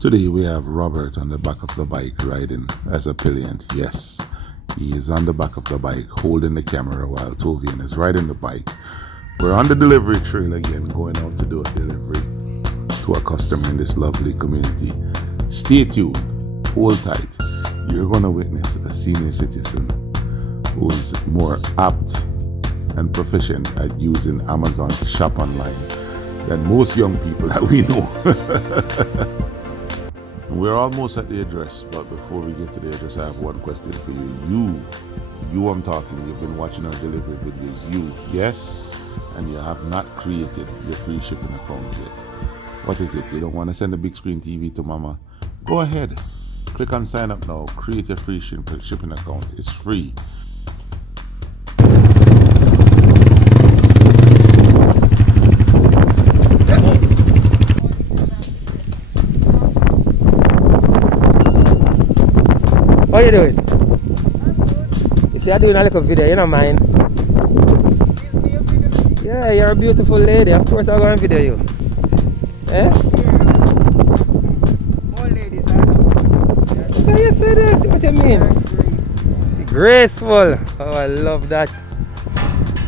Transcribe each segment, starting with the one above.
Today we have Robert on the back of the bike riding as a pillion. Yes, he is on the back of the bike holding the camera while Tovian is riding the bike. We're on the delivery trail again, going out to do a delivery to a customer in this lovely community. Stay tuned, hold tight. You're going to witness a senior citizen who is more apt and proficient at using Amazon to shop online than most young people that we know. We're almost at the address, but before we get to the address, I have one question for you. You I'm talking, you've been watching our delivery videos, yes? And you have not created your free shipping account yet. What is it? You don't want to send a big screen TV to mama? Go ahead. Click on sign up now. Create your free shipping account. It's free. How you doing? You see, I'm doing a little video, you don't mind? Yeah, you're a beautiful lady. Of course, I'm going to video you. Eh? All ladies are. How you say that? What you mean? Graceful. Oh, I love that.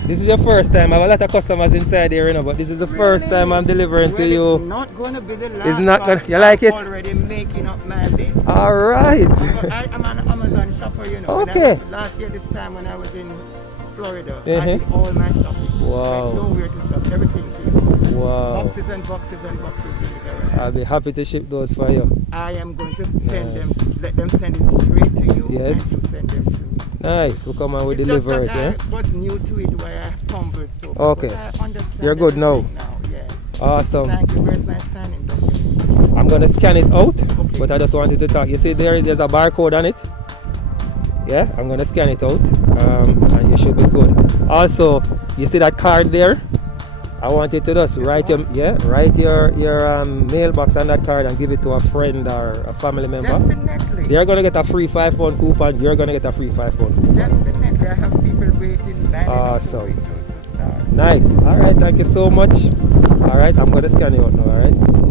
This is your first time. I have a lot of customers inside here, you know, but this is the first time I'm delivering to you. It's not going to be the last. It's not gonna. You like it? I'm already making up my list. All right. I'm an Amazon shopper, you know. Okay. Last year, this time when I was in Florida, I did all my shopping. Wow. I know where to shop. Everything to you. Wow. Boxes and boxes and boxes. I'll be happy to ship those for you. I am going to send them, let them send it straight to you. Yes. And you send them to me. Nice. We'll come and we It's deliver it, just yeah? that I was new to it why I fumbled so. Okay. But I understand You're good now. Yes. Awesome. Thank you. Where's my signing document? I'm gonna scan it out, Okay. but I just wanted to talk. You see there's a barcode on it. Yeah, I'm gonna scan it out, and you should be good. Also, you see that card there? I want you to just write your mailbox on that card and give it to a friend or a family member. Definitely. They're gonna get a free £5 coupon. You're gonna get a free £5 coupon. Definitely. I have people waiting. Awesome. To start. Nice. All right. Thank you so much. All right. I'm gonna scan you out now. All right.